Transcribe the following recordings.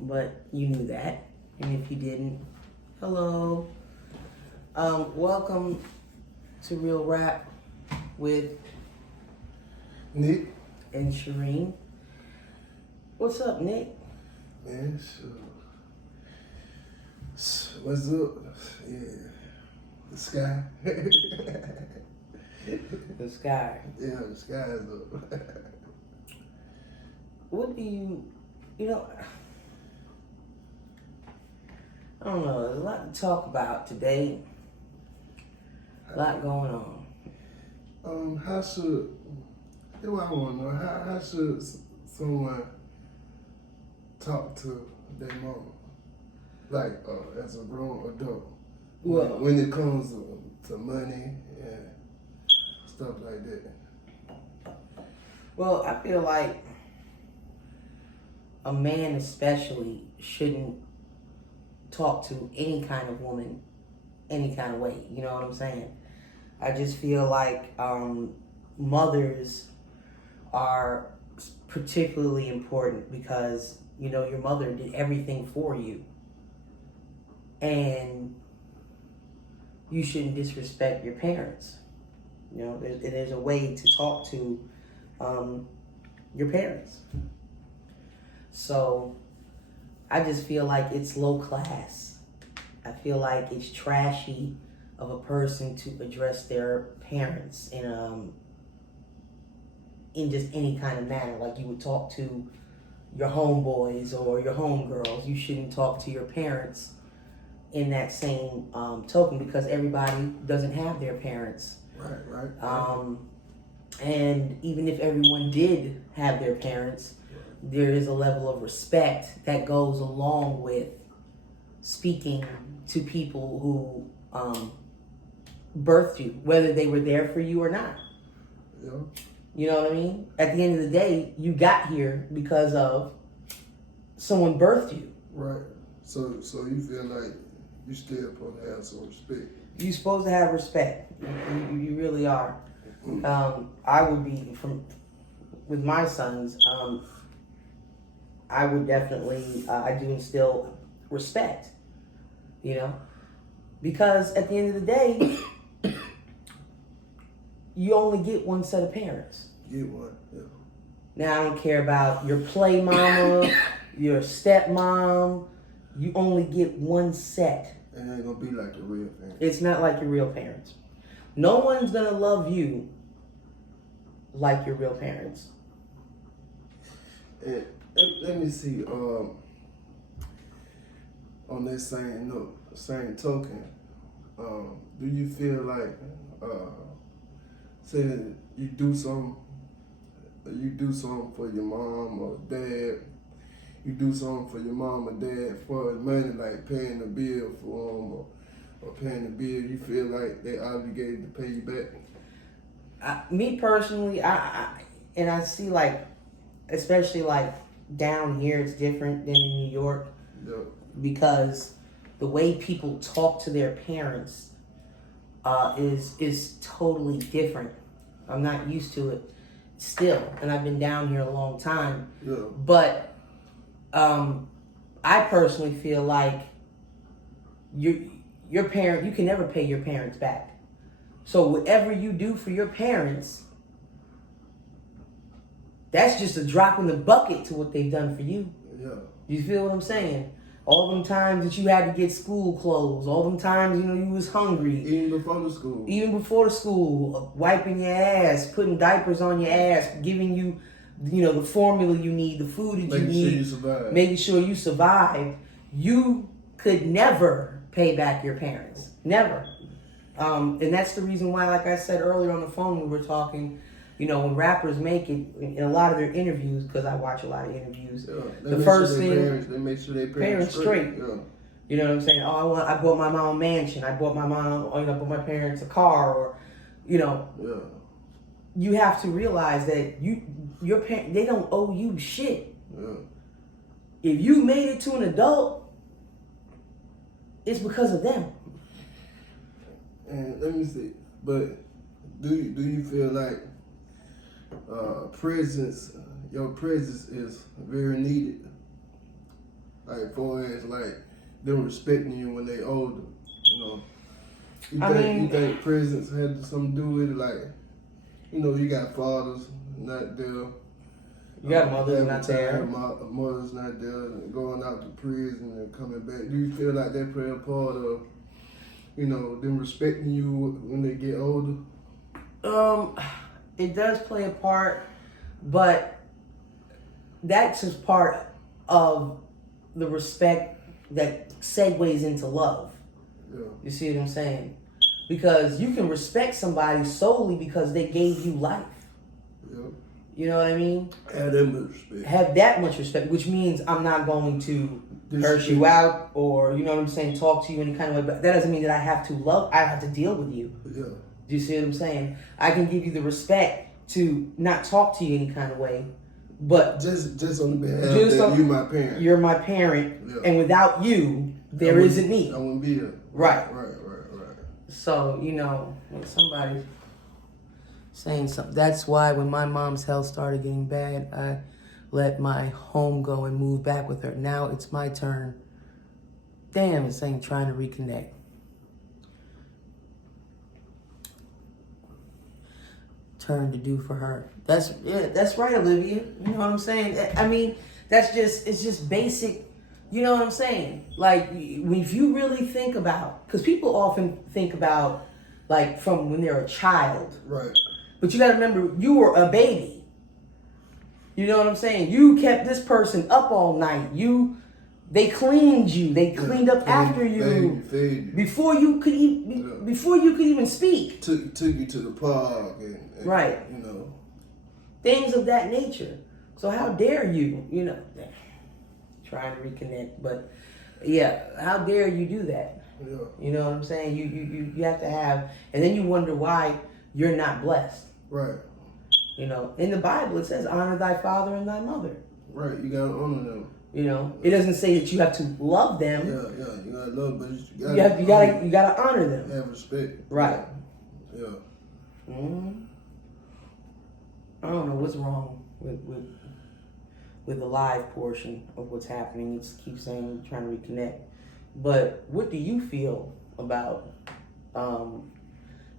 but you knew that. And if you didn't, hello. Welcome to Real Rap with Nick. and Sherene. What's up, Nick? Man, what's up? Yeah, the sky. The sky. Yeah, the sky is up. What do you know, I don't know, there's a lot to talk about today. A lot going on. How should, that's what I want to know, how should someone talk to their mom? Like, as a grown adult. Well, when it comes to money and stuff like that. Well, I feel like a man especially shouldn't talk to any kind of woman any kind of way. You know what I'm saying? I just feel like mothers are particularly important because, you know, your mother did everything for you. And you shouldn't disrespect your parents. You know, there's a way to talk to your parents. So I just feel like it's low class. I feel like it's trashy of a person to address their parents in just any kind of manner, like you would talk to your homeboys or your homegirls. You shouldn't talk to your parents in that same token because everybody doesn't have their parents. Right. And even if everyone did have their parents, there is a level of respect that goes along with speaking to people who birthed you, whether they were there for you or not. Yeah. You know what I mean? At the end of the day, you got here because of someone birthed you. Right. So you feel like you still supposed to have some respect. You're supposed to have respect. You really are. I would be with my sons. I would definitely. I do instill respect. You know, because at the end of the day, you only get one set of parents. Get one. Yeah. Now I don't care about your play mama, your stepmom. You only get one set. And it ain't gonna be like a real parent. It's not like your real parents. No one's gonna love you like your real parents. And let me see. On that same note, same token, do you feel like saying you do something for your mom or dad? You do something for your mom or dad for money, like paying the bill for them or paying the bill. You feel like they obligated to pay you back? Me personally, I see like, especially like down here, it's different than in New York. Yeah. Because the way people talk to their parents is totally different. I'm not used to it still, and I've been down here a long time. Yeah. But I personally feel like your parent, you can never pay your parents back. So whatever you do for your parents, that's just a drop in the bucket to what they've done for you. Yeah. You feel what I'm saying? All them times that you had to get school clothes, all them times, you know, you was hungry. Even before the school, wiping your ass, putting diapers on your ass, giving you, you know, the formula you need, the food that you need, making sure you survive. You could never pay back your parents. Never. And that's the reason why, like I said earlier on the phone, we were talking, you know, when rappers make it, in a lot of their interviews, because I watch a lot of interviews, the first thing, they make sure their parents straight. Yeah. You know what I'm saying? Oh, I bought my mom a mansion. I bought my mom, I bought my parents a car, or, you know. Yeah. You have to realize that your parents, they don't owe you shit. Yeah. If you made it to an adult, it's because of them. And let me see, but do you feel like your presence is very needed? Like, for as, like, them respecting you when they older, you know. You think presence had something to do with it? Like, you know, you got fathers not there. You got mothers not there. Mothers not there, going out to prison and coming back. Do you feel like that play a part of, you know, them respecting you when they get older? It does play a part, but that's just part of the respect that segues into love. Yeah. You see what I'm saying? Because you can respect somebody solely because they gave you life. Yeah. You know what I mean? Have that much respect. Have that much respect, which means I'm not going to curse you out or, you know what I'm saying, talk to you any kind of way. But that doesn't mean that I have to deal with you. Yeah. Do you see what I'm saying? I can give you the respect to not talk to you any kind of way, but just on the behalf that you're my parent. You're my parent, yeah. And without you, there isn't me. I wouldn't be here. Right. Right. So, you know, when somebody's saying something, that's why when my mom's health started getting bad, I let my home go and move back with her. Now it's my turn. Damn, it's saying trying to reconnect. Turn to do for her. That's right, Olivia. You know what I'm saying? I mean, it's just basic. You know what I'm saying? Like, if you really think about, because people often think about, like, from when they're a child. Right. But you got to remember, you were a baby. You know what I'm saying? You kept this person up all night. They cleaned you. They cleaned up after you. Fed you. Before you could even speak. Took you to the park and right. You know, things of that nature. So how dare you? You know, trying to reconnect, but yeah, how dare you do that? Yeah. You know what I'm saying? You have to have, and then you wonder why you're not blessed. Right. You know, in the Bible it says, "Honor thy father and thy mother." Right. You gotta honor them. You know, it doesn't say that you have to love them. Yeah. You gotta love, but you gotta honor them. Have respect. Right. Yeah. I don't know what's wrong with the live portion of what's happening. It keeps saying trying to reconnect. But what do you feel about? Do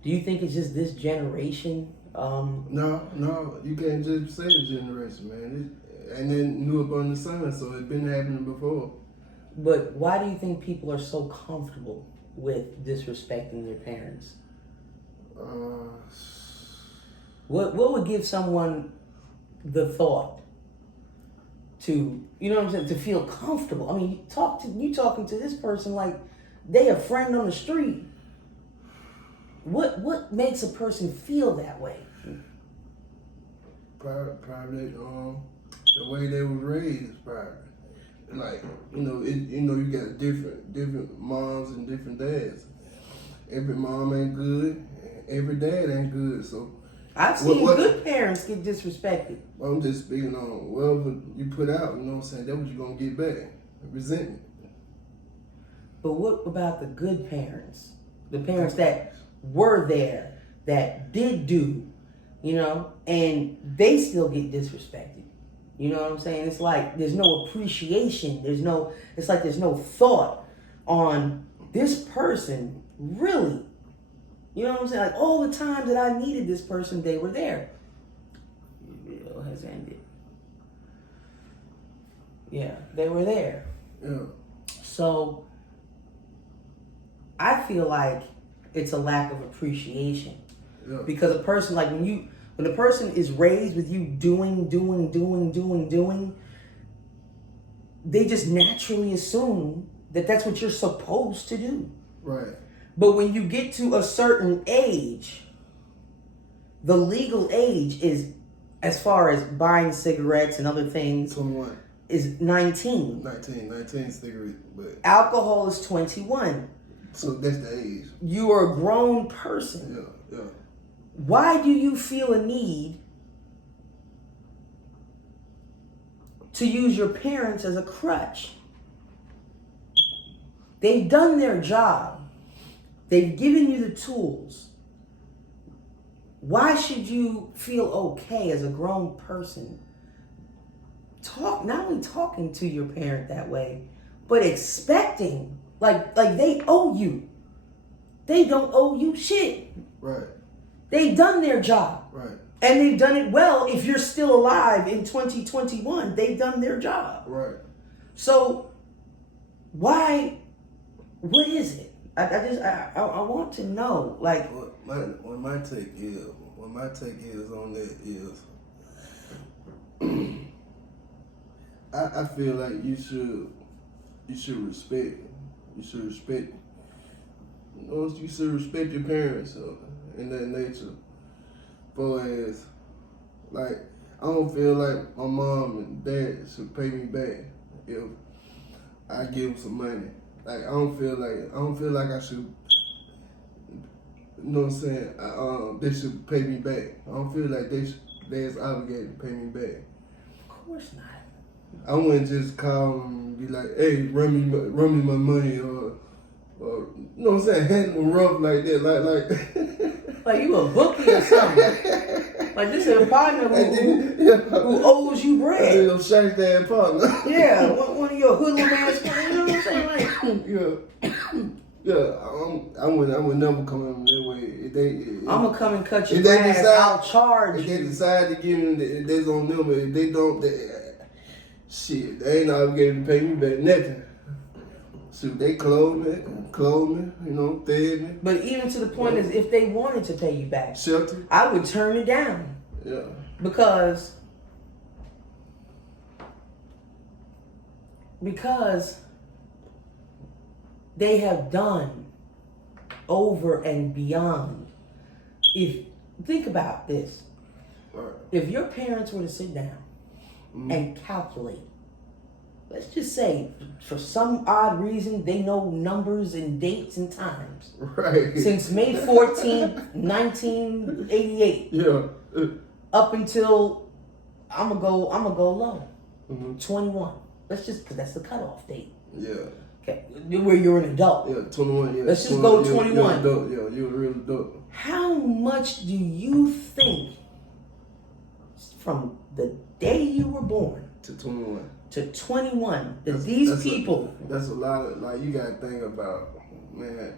you think it's just this generation? No, you can't just say the generation, man. And then new up on the sun, so it's been happening before. But why do you think people are so comfortable with disrespecting their parents? What would give someone the thought to, you know what I'm saying, to feel comfortable? I mean, you talking to this person like they a friend on the street. What makes a person feel that way? Probably the way they were raised, probably. Like, you got different moms and different dads. Every mom ain't good, every dad ain't good. So I've seen good parents get disrespected. I'm just speaking on whatever you put out, you know what I'm saying? That's what you're gonna get back. Resentment. But what about the good parents? The parents that were there, that did do, and they still get disrespected. You know what I'm saying? It's like there's no appreciation. It's like there's no thought on this person really. You know what I'm saying? Like all the times that I needed this person, they were there. The video has ended. Yeah, they were there. Yeah. So I feel like it's a lack of appreciation. Yeah. Because a person, like when a person is raised with you doing, they just naturally assume that that's what you're supposed to do. Right. But when you get to a certain age, the legal age is, as far as buying cigarettes and other things, 21. Is 19. 19 cigarettes. But alcohol is 21. So that's the age. You are a grown person. Yeah. Why do you feel a need to use your parents as a crutch? They've done their job. They've given you the tools. Why should you feel okay as a grown person? Not only talking to your parent that way, but expecting, like they owe you. They don't owe you shit. Right. They've done their job. Right. And they've done it well. If you're still alive in 2021, they've done their job. Right. So why, what is it? I want to know. Like, what my take is on that is, I feel like you should respect. You should respect. You should respect your parents in that nature. For as, like, I don't feel like my mom and dad should pay me back if I give them some money. Like, I don't feel like I should. You know what I'm saying? They should pay me back. I don't feel like they're obligated to pay me back. of course not. I wouldn't just call them and be like, "Hey, run me my money," or you know what I'm saying? Handle them rough like that, like you a bookie or something. Like this is a partner who owes you bread. Your shack stand partner. Yeah, one of your hoodlum ass. You know what I'm saying? Like, yeah. I would never come in that way. I'm gonna come and cut your grass. I'll charge you. If they decide to give them, that's on them. If they don't, shit, they ain't obligated to pay me back nothing. So they clothe me, you know, fed me. But even to the point is, if they wanted to pay you back, shelter, I would turn it down. Yeah. Because they have done over and beyond. Think about this. Right. If your parents were to sit down and calculate, let's just say for some odd reason they know numbers and dates and times. Right. Since May 14th, 1988. Yeah. Up until I'm gonna go low. 21. Let's just, because that's the cutoff date. Yeah. Okay, where you're an adult. Yeah, 21. Yeah. Let's just go 21. You're an adult. Yeah, you're a real adult. How much do you think from the day you were born to 21 that these people? That's a lot of, like, you gotta think about, man.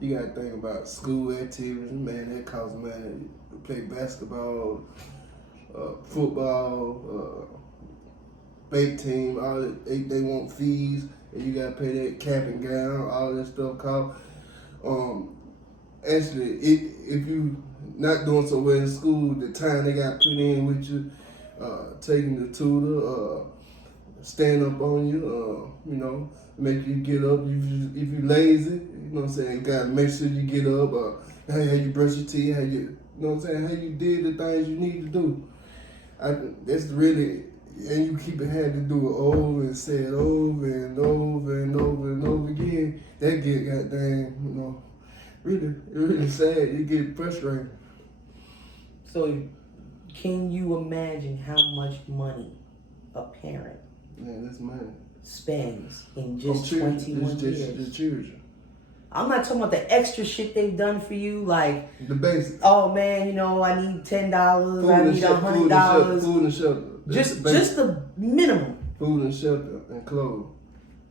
You gotta think about school activities, man. That costs money. Play basketball, football, bait team. All that, they want fees, and you gotta pay that cap and gown. All that stuff cost. Actually, if you not doing so well in school, the time they got put in with you, taking the tutor, stand up on you, you know, make you get up. If you lazy, you know what I'm saying, you gotta make sure you get up. How you brush your teeth, how you know what I'm saying, how you did the things you need to do. That's really, and you keep having to do it over and say it over and over and over and over again. That get goddamn, you know, really sad. You get frustrated. So, can you imagine how much money a parent that's money spends in just 21 years? The children. I'm not talking about the extra shit they've done for you, like the basics. Oh man, you know, I need $10. I need $100. Food and shelter. Just the minimum. Food and shelter and clothes.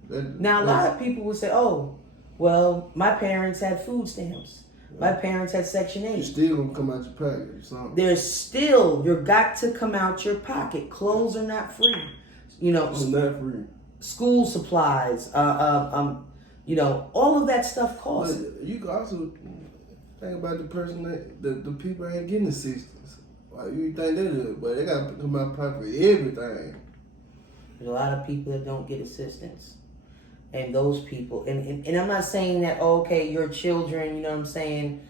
Now a lot of people will say, "Oh, well, my parents had food stamps. My parents had Section 8." You're still gonna come out your pocket or something. There's still, you're got to come out your pocket. Clothes are not free. You know, not free. School supplies, you know, all of that stuff costs. But you can also think about the person the people ain't getting assistance. Why you think they do? But they got to come out pocket for everything. There's a lot of people that don't get assistance. And those people, and I'm not saying that, okay, your children, you know what I'm saying,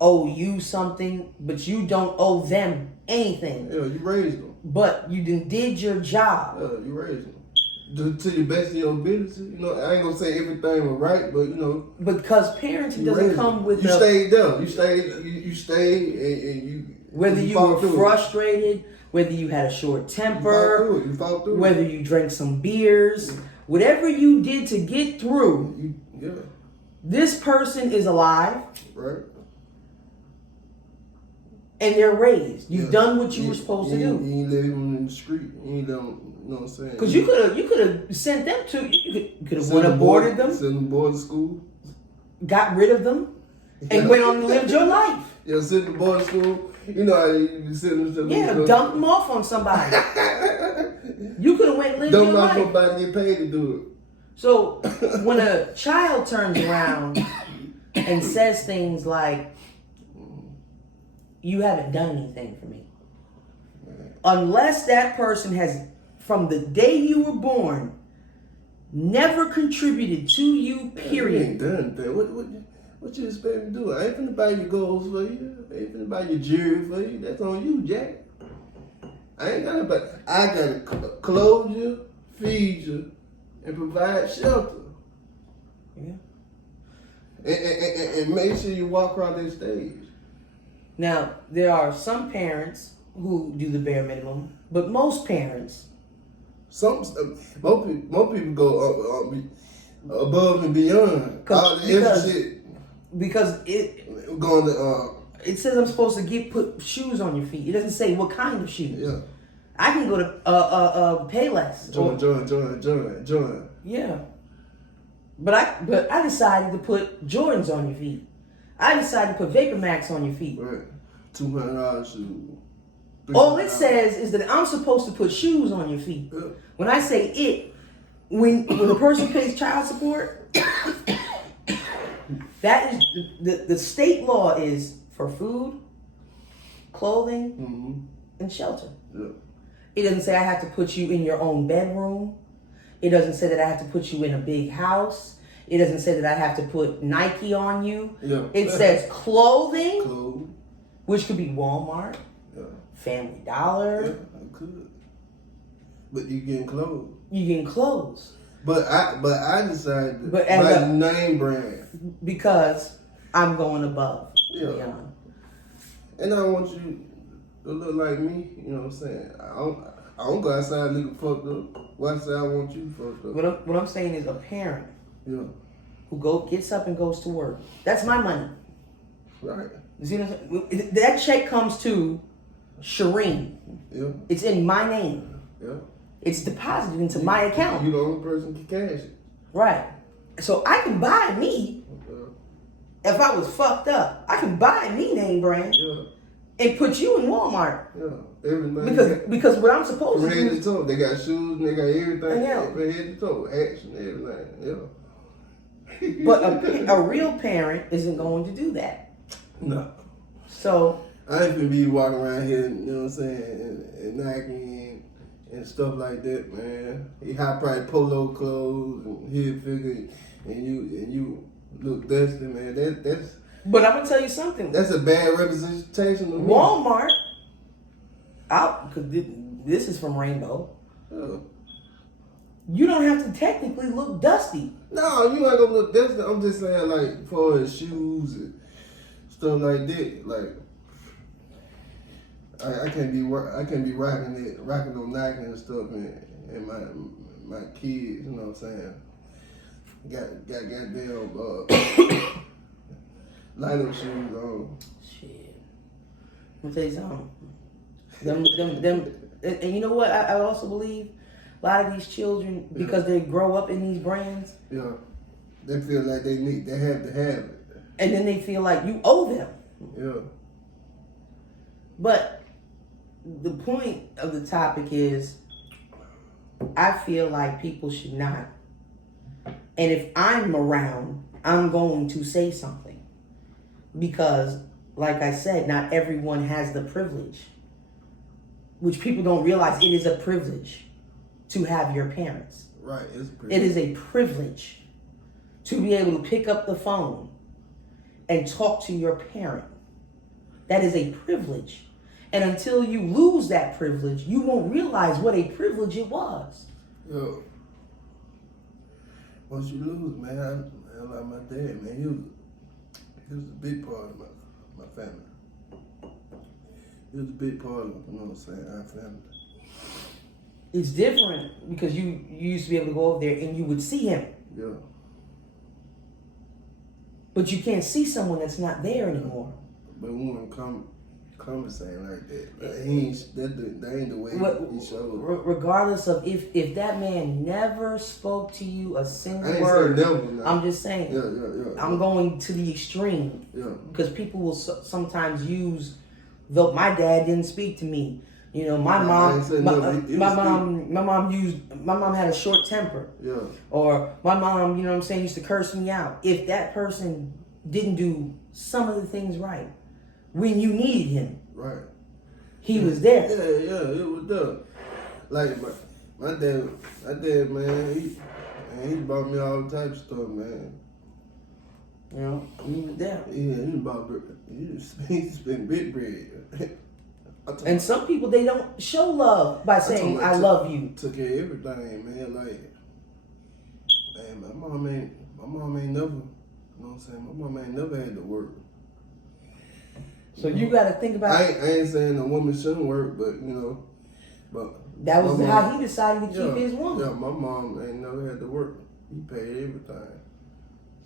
owe you something, but you don't owe them anything. Yeah, you raised them. But you did your job. You raised them. To the best of your ability. You know, I ain't gonna say everything was right, but you know. Because parenting doesn't come with you stayed there. You stayed and you. Whether you were frustrated, whether you had a short temper, you fought through it. Whether you drank some beers, whatever you did to get through, this person is alive. Right. And they're raised. You've done what you were supposed to do. You ain't let them in the street. You ain't let them, you know what I'm saying? Because you could have sent them to, you could have went aborted them. Sent them board to school. Got rid of them. And went on and lived your life. Yeah, sent them board to school. You know how you send them to dump them off on somebody. You could have went and lived your life. Don't let nobody get paid to do it. So when a child turns around and says things like, you haven't done anything for me. Unless that person has, from the day you were born, never contributed to you, period. You ain't done anything. What you expect me to do? I ain't finna buy your goals for you. I ain't finna buy your jewelry for you. That's on you, Jack. I ain't gotta buy. I gotta clothe you, feed you, and provide shelter. Yeah. And make sure you walk around that stage. Now, there are some parents who do the bare minimum, but most parents. Most people go above and beyond. All the extra shit. Because it says I'm supposed to put shoes on your feet. It doesn't say what kind of shoes. Yeah. I can go to Payless. Join. Yeah. But I decided to put Jordans on your feet. I decided to put Vapor Max on your feet. Right. $200 shoes. All it says is that I'm supposed to put shoes on your feet. Yeah. When I say it, when a person pays child support, that is the state law is for food, clothing, and shelter. Yeah. It doesn't say I have to put you in your own bedroom. It doesn't say that I have to put you in a big house. It doesn't say that I have to put Nike on you. Yeah. It says clothing, which could be Walmart, Family Dollar. Yeah, I could. But you getting clothes. You getting clothes. But I decided to buy name brand. Because I'm going above. Yeah. And I want you to look like me, you know what I'm saying? I don't go outside looking fucked up. Why say I want you fucked up? What I'm saying is a parent who gets up and goes to work. That's my money. Right. You see what I'm saying? That check comes to Sherene. Yeah. It's in my name. Yeah. It's deposited into my account. You the only person who can cash it. Right. So I can buy me. If I was fucked up, I can buy me name brand. Yeah. And put you in Walmart. Yeah. Everything. Because what I'm supposed to do. From head to toe. They got shoes and they got everything. Yeah. From head to toe. Hats and everything. Yeah. But a real parent isn't going to do that. No. So I ain't gonna be walking around here, you know what I'm saying, and Nike and stuff like that, man. He high price polo clothes and head figure, and you look dusty, man. That's. But I'm gonna tell you something. That's a bad representation of me. Walmart. Because this is from Rainbow. Yeah. You don't have to technically look dusty. No, you ain't gonna look dusty. I'm just saying, like, for his shoes and stuff like that, like. I can't be rocking no Nike and stuff, and my kids, you know what I'm saying, got goddamn light up shoes on. Shit, I'm gonna tell you something. Them, and you know what? I also believe a lot of these children, because they grow up in these brands, they feel like they have to have it, and then they feel like you owe them. Yeah. But the point of the topic is, I feel like people should not. And if I'm around, I'm going to say something. Because, like I said, not everyone has the privilege. Which people don't realize, it is a privilege to have your parents. Right, it's a privilege. It is a privilege to be able to pick up the phone and talk to your parent. That is a privilege. And until you lose that privilege, you won't realize what a privilege it was. Yo, once you lose, man, I like my dad, man. He was a big part of my family. He was a big part of, you know what I'm saying, our family. It's different because you used to be able to go over there and you would see him. Yeah. But you can't see someone that's not there anymore. But we want to come conversate like that. Like, that ain't the way he showed. Regardless of if that man never spoke to you a single I ain't word, saying never, now. I'm just saying. Yeah. I'm going to the extreme. Yeah. Because people will sometimes use, though my dad didn't speak to me. You know, my mom had a short temper. Yeah. Or my mom, you know what I'm saying, used to curse me out. If that person didn't do some of the things right when you needed him, right, he was there. Yeah, it was there. Like my dad, man, he bought me all types of stuff, man. You know, he was there. Yeah, he spent big bread. And some people, they don't show love by saying, I love you. Took care of everything, man. Like, man, my mom ain't never, you know what I'm saying? My mom ain't never had to work. So you got to think about. I ain't saying a woman shouldn't work, but that was how he decided to keep his woman. Yeah, my mom ain't never had to work. He paid everything.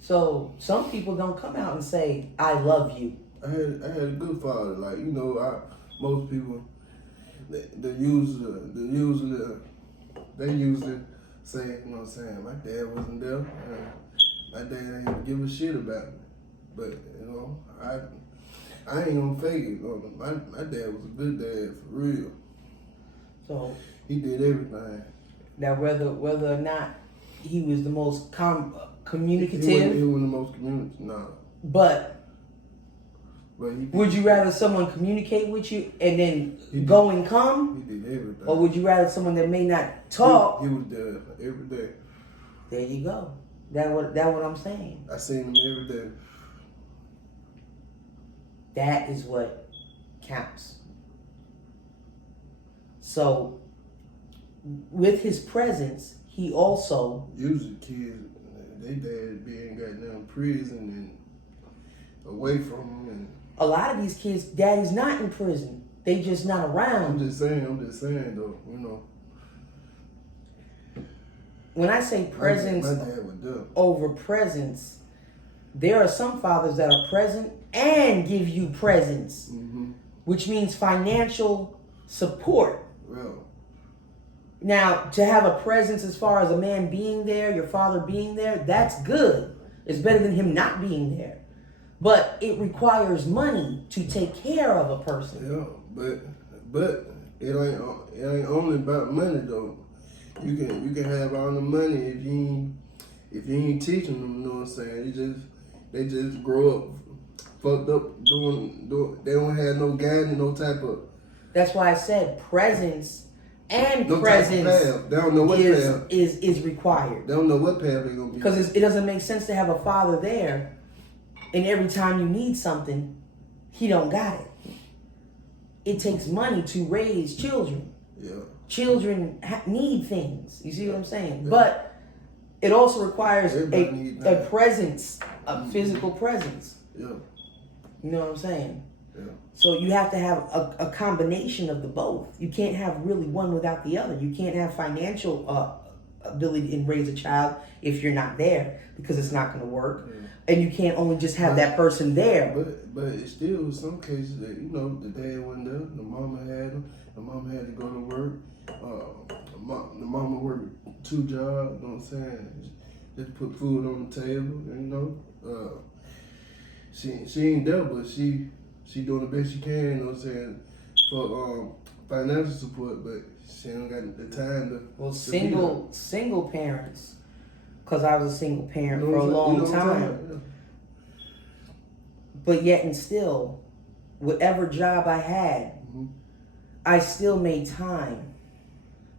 So some people don't come out and say, I love you. I had a good father. Like, you know, most people they usually say, you know what I'm saying, my dad wasn't there. My dad ain't give a shit about me. But, you know, I ain't gonna fake it. My dad was a good dad for real. So he did everything. Now whether or not he was the most communicative. He wasn't the most communicative, no. But would you rather someone communicate with you and then go and come? He did everything. Or would you rather someone that may not talk? He was there every day. There you go. That what I'm saying. I seen him every day. That is what counts. So, with his presence, he also... Usually kids, they dad be in goddamn prison and away from them. And a lot of these kids, daddy's not in prison. They just not around. I'm just saying though, you know. When I say presence over presence, there are some fathers that are present and give you presence, which means financial support. Well, now, to have a presence as far as a man being there, your father being there, that's good. It's better than him not being there. But it requires money to take care of a person. Yeah, but it ain't only about money though. You can have all the money if you ain't teaching them. You know what I'm saying? They just grow up fucked up doing. They don't have no guidance, no type of. That's why I said presence and presence. They don't know what path is required. They don't know what path they're gonna be. Because it doesn't make sense to have a father there, and every time you need something, he don't got it. It takes money to raise children. Yeah. Children need things. You see what I'm saying? Yeah. But it also requires a presence, a physical presence. Yeah. You know what I'm saying? Yeah. So you have to have a combination of the both. You can't have really one without the other. You can't have financial ability to raise a child if you're not there, because it's not going to work. Yeah. And you can't only just have that person there. But it's still some cases that, you know, the dad wasn't there, the mama had him, the mama had to go to work, the mama worked 2 jobs, you know what I'm saying? Just put food on the table, you know. She ain't there, but she doing the best she can, you know what I'm saying, for financial support, but she don't got the time to. Well, single parents, because I was a single parent for a long time. Yeah. But yet and still, whatever job I had, I still made time.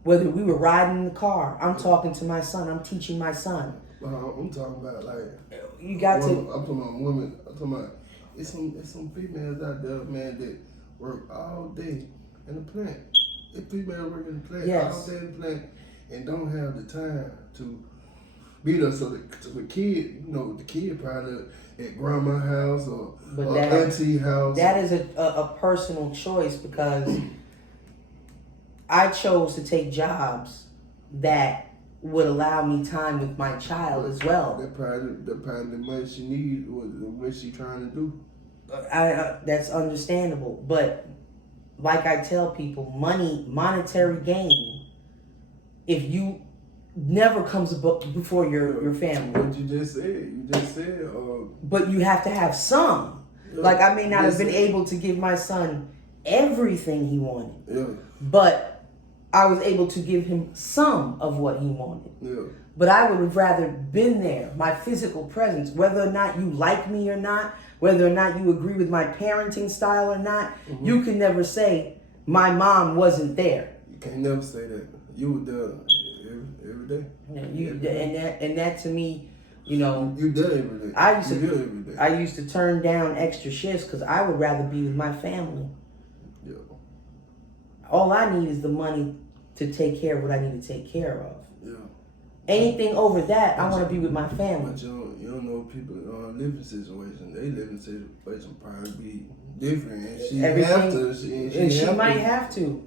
Whether we were riding in the car, I'm talking to my son, I'm teaching my son. I'm talking about like you got to. I'm talking about women. I'm talking about it's some females out there, man, that work all day in the plant. If females work in the plant all day in the plant and don't have the time to be there, so the kid, you know, the kid probably at grandma's house or auntie house. That is a personal choice, because I chose to take jobs that would allow me time with my child as well. That probably the money she needs, or what she trying to do. That's understandable, but like I tell people, monetary gain, if you never comes before your family. What you just said. But you have to have some. Like I may not have been able to give my son everything he wanted. Yeah. But I was able to give him some of what he wanted. Yeah. But I would have rather been there, my physical presence, whether or not you like me or not, whether or not you agree with my parenting style or not. Mm-hmm. You can never say my mom wasn't there. You can never say that. You were there every day. And that to me, you know, you there every day. I used to turn down extra shifts because I would rather be with my family. Yeah. All I need is the money to take care of what I need to take care of. Yeah. Anything over that, I want to be with my family. But you don't know people living situation. They living situation probably be different, and she have to. She might have to.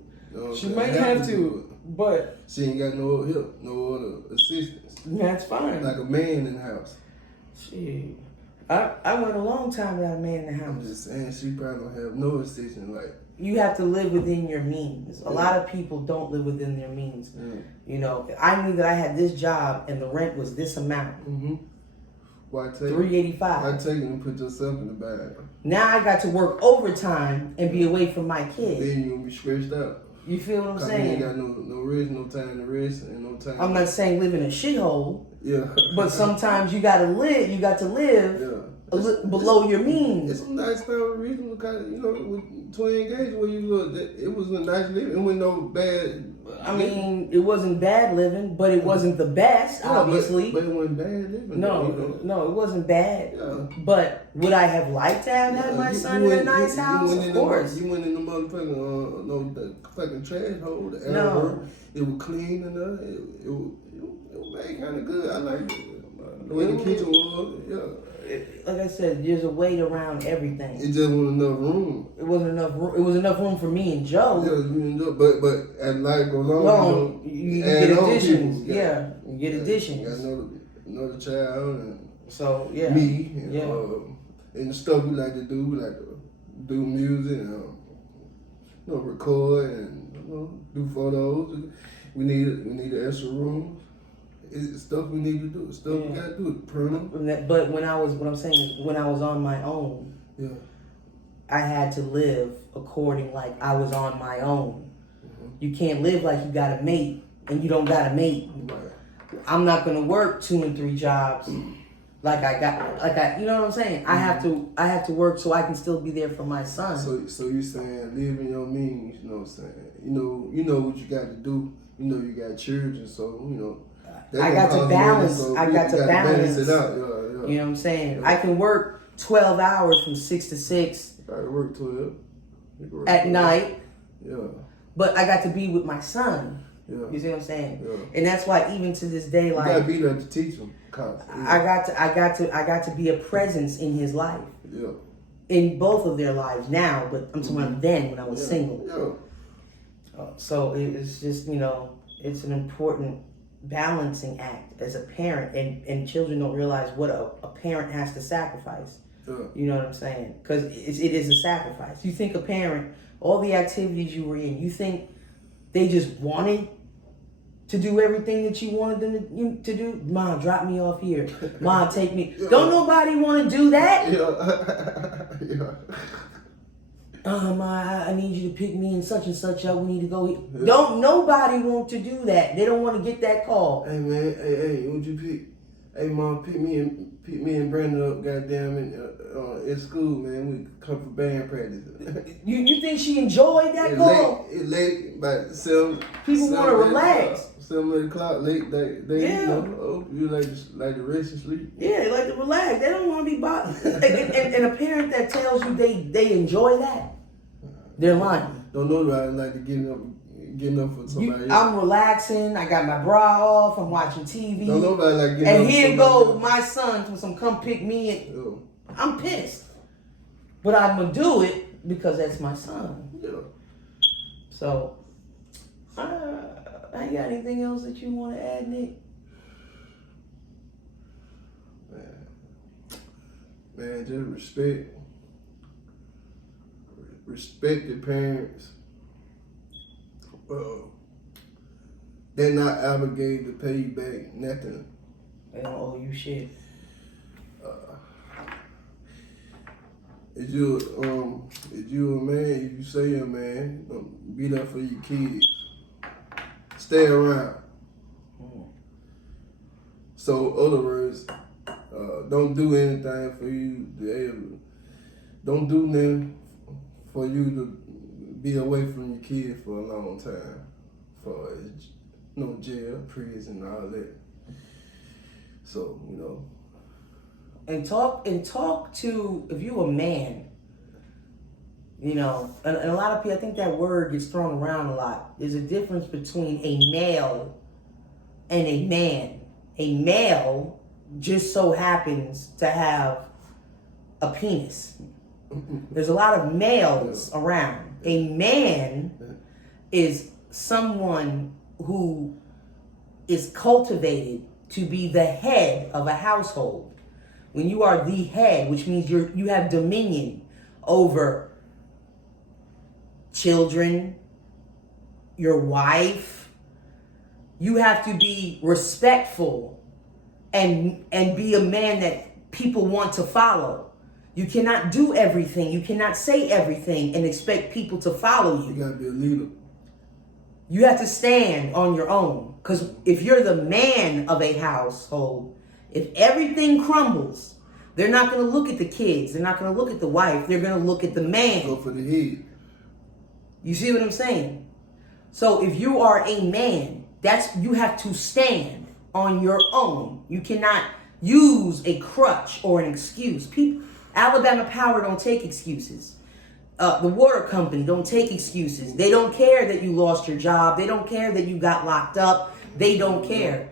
She might have to, but she ain't got no help, no other assistance. That's fine. Like a man in the house. Shit, I went a long time without a man in the house. I'm just saying, she probably don't have no assistance. Like, you have to live within your means. A lot of people don't live within their means. Yeah. You know, I knew that I had this job and the rent was this amount. Mm-hmm. Why take $385. Why take it and put yourself in the bag? Now I got to work overtime and be away from my kids. Then you'll be stretched out. You feel what I'm saying? You ain't got no rest, no time to rest, and no time. I'm not saying live in a shithole. Yeah. But sometimes you got to live. You got to live. Yeah. Below your means. It's a nice kind of reasonable kind of, with twin gauge where you look, it was a nice living. It wasn't no bad. I mean, it wasn't bad living, but it wasn't the best, obviously. But it wasn't bad living. No, it wasn't bad. Yeah. But would I have liked to have had my son in a nice house? Of course. You went in the motherfucking the fucking trash hole. The no. It was clean enough. It was made kind of good. I like it. The way the kitchen was, like I said, there's a weight around everything. It just wasn't enough room. It wasn't enough room. It was enough room for me and Joe. Yeah, but as life goes on, you get additions. You get additions. You got another child, and so me, and, and the stuff we like to do. We like to do music, and record, and do photos. We need an extra room. It's stuff we need to do. It's stuff we gotta do. But what I'm saying is, when I was on my own, I had to live according like I was on my own. Mm-hmm. You can't live like you got a mate and you don't got a mate. Right. I'm not gonna work 2 and 3 jobs you know what I'm saying? Mm-hmm. I have to work so I can still be there for my son. So you're saying live in your means, you know what I'm saying? You know what you got to do. You know you got children, so I got to balance. I got to balance it out. You know what I'm saying? Yeah. I can work 12 hours from 6 to 6. I can work 12. At 12. Night. Yeah. But I got to be with my son. Yeah. You see what I'm saying? Yeah. And that's why even to this day, like, you gotta be there to teach him. I got to be a presence in his life. Yeah. In both of their lives now, but I'm talking about then when I was single. Yeah. So it's just, it's an important balancing act as a parent, and children don't realize what a parent has to sacrifice. You know what I'm saying? Because it is a sacrifice. You think a parent, all the activities you were in, you think they just wanted to do everything that you wanted them to do? Mom, drop me off here. Mom, take me. Don't nobody want to do that? Yeah. I need you to pick me and such up. We need to go here. Yeah. Don't nobody want to do that. They don't want to get that call. Hey man, hey, would you pick? Hey mom, pick me and Brandon up, goddamn, in school, man. We come for band practice. You think she enjoyed that call? It's late, about 7. People want to relax. 7 o'clock, late. You like to rest and sleep. Yeah, they like to relax. They don't want to be bothered. and a parent that tells you they enjoy that, they're lying. Don't know that I like to getting up for somebody else. I'm relaxing. I got my bra off. I'm watching TV. Don't nobody like getting and up. And here go my son with some come pick me. I'm pissed, but I'm gonna do it because that's my son. Yeah. So, I got anything else that you want to add, Nick? Man, just respect. respected parents, they're not obligated to pay you back nothing. They don't owe you shit. If you a man, if you say you're a man, be there for your kids. Stay around. So, in other words, don't do anything for you to don't do nothing for you to be away from your kids for a long time. For jail, prison, all that. So, And talk to, if you a man, and a lot of people, I think that word gets thrown around a lot. There's a difference between a male and a man. A male just so happens to have a penis. There's a lot of males around. A man is someone who is cultivated to be the head of a household. When you are the head, which means you have dominion over children, your wife, you have to be respectful and be a man that people want to follow. You cannot do everything. You cannot say everything and expect people to follow you. You gotta be a leader. You have to stand on your own. Because if you're the man of a household, if everything crumbles, they're not going to look at the kids. They're not going to look at the wife. They're going to look at the man. Go for the head. You see what I'm saying? So if you are a man, you have to stand on your own. You cannot use a crutch or an excuse. Alabama Power don't take excuses. The water company don't take excuses. They don't care that you lost your job. They don't care that you got locked up. They don't care.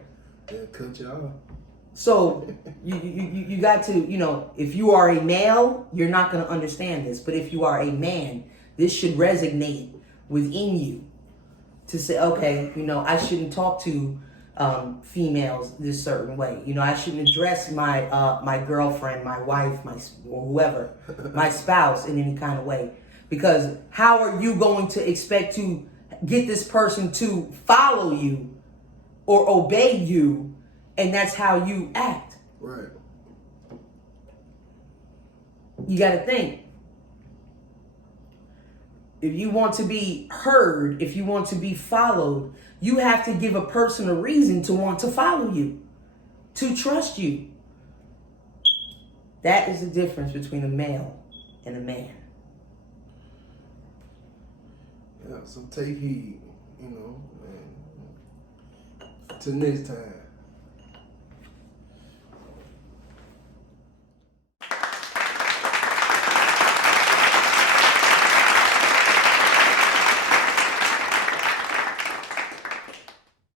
They'll cut you off. So you got to, if you are a male, you're not going to understand this. But if you are a man, this should resonate within you to say, okay, I shouldn't talk to females this certain way. I shouldn't address my girlfriend, my wife, or whoever, my spouse in any kind of way. Because how are you going to expect to get this person to follow you or obey you, and that's how you act? Right. You got to think. If you want to be heard, if you want to be followed, you have to give a person a reason to want to follow you, to trust you. That is the difference between a male and a man. Yeah, so take heed, till next time.